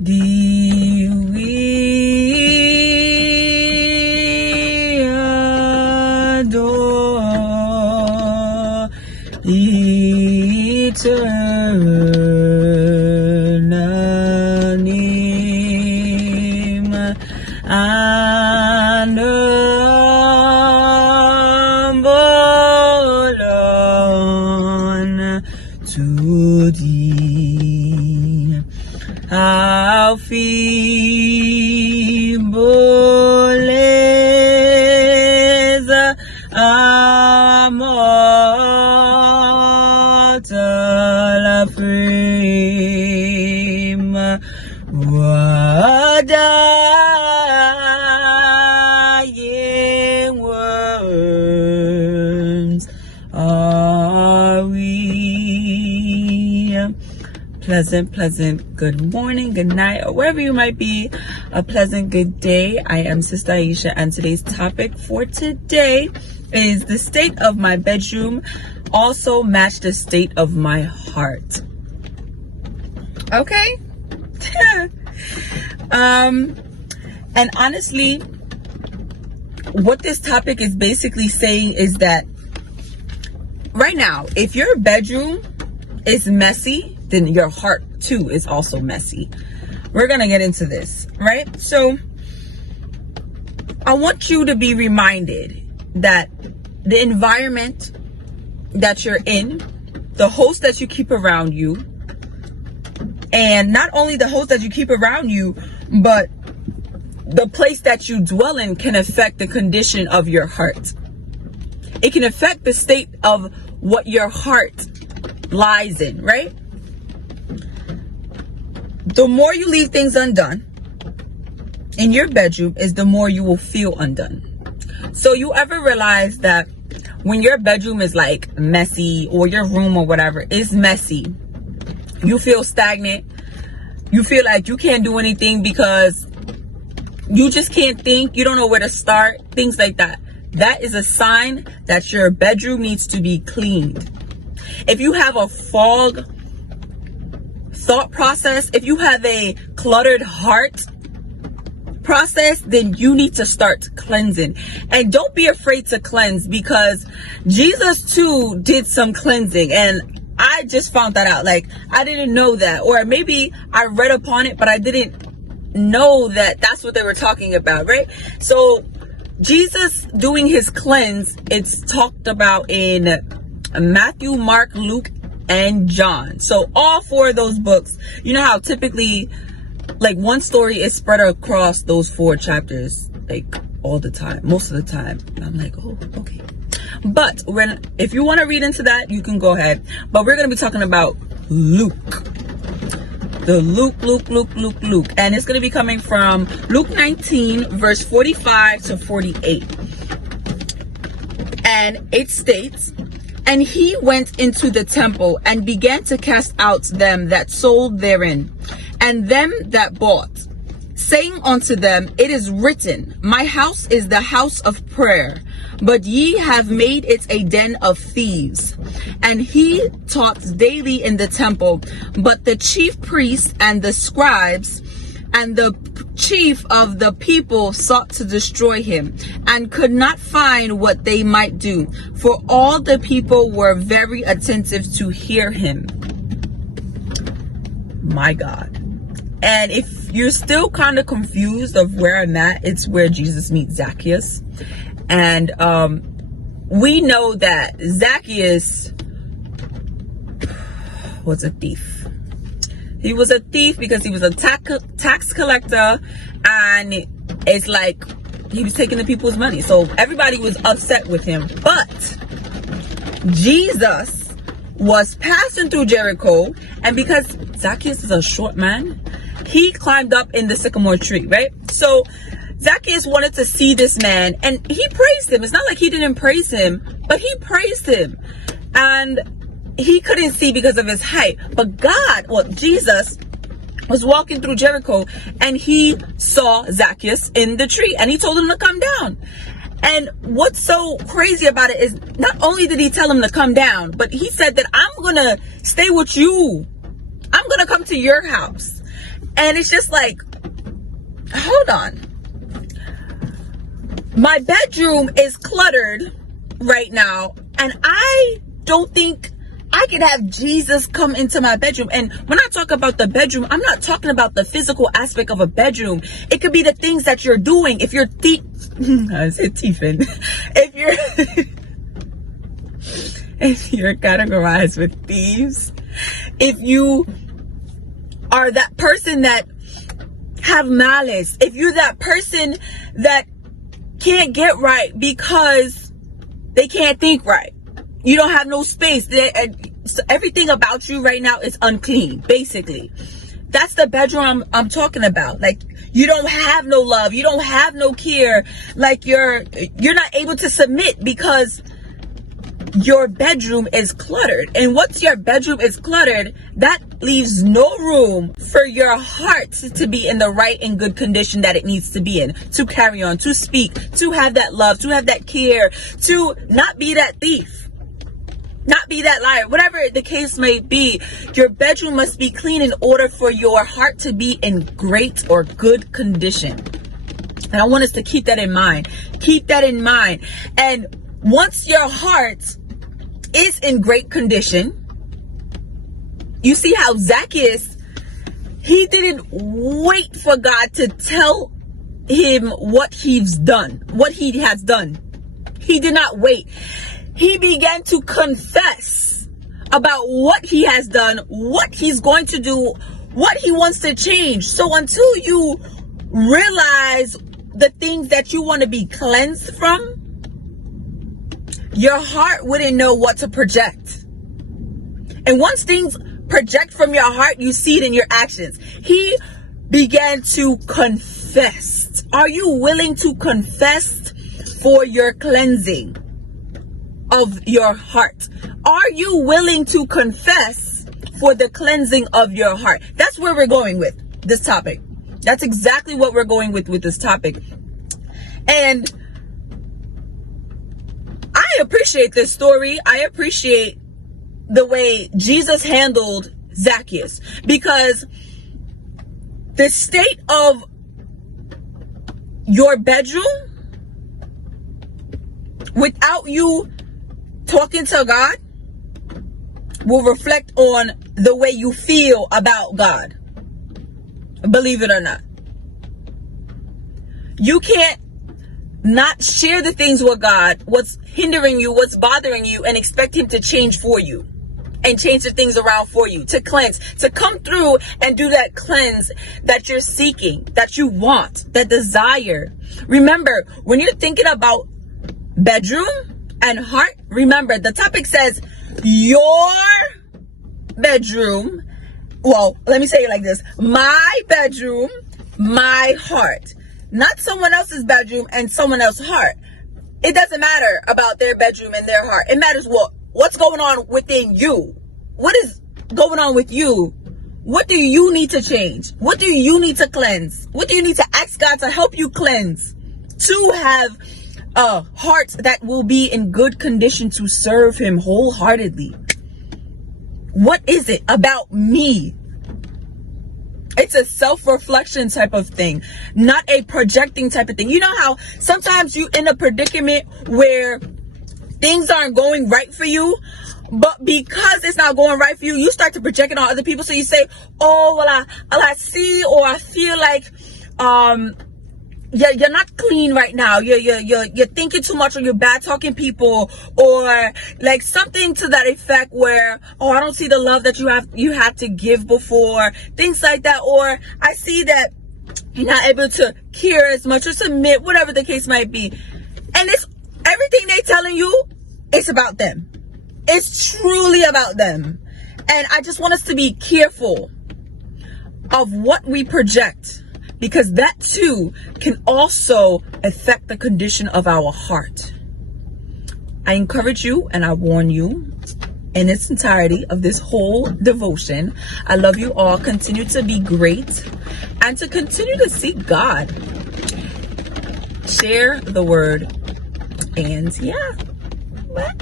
Thee we adore, eternal name, and humble to thee. How feeble is our mortal frame, what dying words are we? Pleasant good morning, good night, or wherever you might be, a pleasant good day. I am Sister Aisha, and today's topic for today is the state of my bedroom also match the state of my heart. Okay. And honestly, what this topic is basically saying is that right now, if your bedroom is messy, then your heart too is also messy. We're gonna get into this, right? So I want you to be reminded that the environment that you're in, the host that you keep around you, and not only the host that you keep around you, but the place that you dwell in can affect the condition of your heart. It can affect the state of what your heart lies in, right? The more you leave things undone in your bedroom is the more you will feel undone. So you ever realize that when your bedroom is like messy, or your room or whatever is messy, you feel stagnant, you feel like you can't do anything because you just can't think, you don't know where to start, things like that. That is a sign that your bedroom needs to be cleaned. If you have a fog thought process, if you have a cluttered heart process, then you need to start cleansing. And don't be afraid to cleanse, because Jesus too did some cleansing, and I just found that out. Like, I didn't know that, or maybe I read upon it, but I didn't know that that's what they were talking about, right? So Jesus doing his cleanse, it's talked about in Matthew, Mark, Luke, and John. So all four of those books, you know how typically like one story is spread across those four chapters, like all the time, most of the time. I'm like, oh, okay. But if you want to read into that, you can go ahead. But we're going to be talking about Luke. The Luke. And it's going to be coming from Luke 19, verse 45 to 48. And it states, "And he went into the temple and began to cast out them that sold therein, and them that bought, saying unto them, It is written, My house is the house of prayer, but ye have made it a den of thieves. And he taught daily in the temple, but the chief priests and the scribes and the chief of the people sought to destroy him, and could not find what they might do, for all the people were very attentive to hear him." My God. And if you're still kind of confused of where I'm at, it's where Jesus meets Zacchaeus. And we know that Zacchaeus was a thief. He was a thief because he was a tax collector, and it's like he was taking the people's money. So everybody was upset with him. But Jesus was passing through Jericho, and because Zacchaeus is a short man, he climbed up in the sycamore tree, right? So Zacchaeus wanted to see this man, and he praised him. It's not like he didn't praise him, but he praised him. And he couldn't see because of his height. But Jesus was walking through Jericho, and he saw Zacchaeus in the tree, and he told him to come down. And what's so crazy about it is not only did he tell him to come down, but he said that I'm going to stay with you. I'm going to come to your house. And it's just like, hold on. My bedroom is cluttered right now, and I don't think I can have Jesus come into my bedroom. And when I talk about the bedroom, I'm not talking about the physical aspect of a bedroom. It could be the things that you're doing. If you're I said thieving. If you're categorized with thieves, if you are that person that have malice, if you're that person that can't get right because they can't think right, you don't have no space, everything about you right now is unclean, basically. That's the bedroom I'm talking about. Like, you don't have no love, you don't have no care, like you're not able to submit because your bedroom is cluttered. And once your bedroom is cluttered, that leaves no room for your heart to be in the right and good condition that it needs to be in, to carry on, to speak, to have that love, to have that care, to not be that thief, not be that liar, whatever the case may be. Your bedroom must be clean in order for your heart to be in great or good condition. And I want us to keep that in mind. Keep that in mind. And once your heart is in great condition, you see how Zacchaeus, he didn't wait for God to tell him what he has done. He did not wait. He began to confess about what he has done, what he's going to do, what he wants to change. So until you realize the things that you want to be cleansed from, your heart wouldn't know what to project. And once things project from your heart, you see it in your actions. He began to confess. Are you willing to confess for your cleansing of your heart? Are you willing to confess for the cleansing of your heart? That's where we're going with this topic. That's exactly what we're going with this topic. And I appreciate this story. I appreciate the way Jesus handled Zacchaeus, because the state of your bedroom without you talking to God will reflect on the way you feel about God. Believe it or not. You can't not share the things with God, what's hindering you, what's bothering you, and expect him to change for you and change the things around for you, to cleanse, to come through and do that cleanse that you're seeking, that you want, that desire. Remember, when you're thinking about bedroom and heart, remember the topic says your bedroom. Well, let me say it like this: my bedroom, my heart. Not someone else's bedroom and someone else's heart. It doesn't matter about their bedroom and their heart. It matters what's going on within you. What is going on with you? What do you need to change? What do you need to cleanse? What do you need to ask God to help you cleanse? To have a heart that will be in good condition to serve him wholeheartedly. What is it about me? It's a self-reflection type of thing, not a projecting type of thing. You know how sometimes you in a predicament where things aren't going right for you, but because it's not going right for you, you start to project it on other people. So you say, oh, well, I see, or I feel like, you're not clean right now. You're thinking too much, or you're bad talking people, or like something to that effect where, oh, I don't see the love that you have to give before, things like that. Or I see that you're not able to care as much or submit, whatever the case might be. And it's everything they telling you, it's about them. It's truly about them. And I just want us to be careful of what we project, because that too can also affect the condition of our heart. I encourage you and I warn you in its entirety of this whole devotion. I love you all. Continue to be great and to continue to seek God. Share the word. And yeah, bye.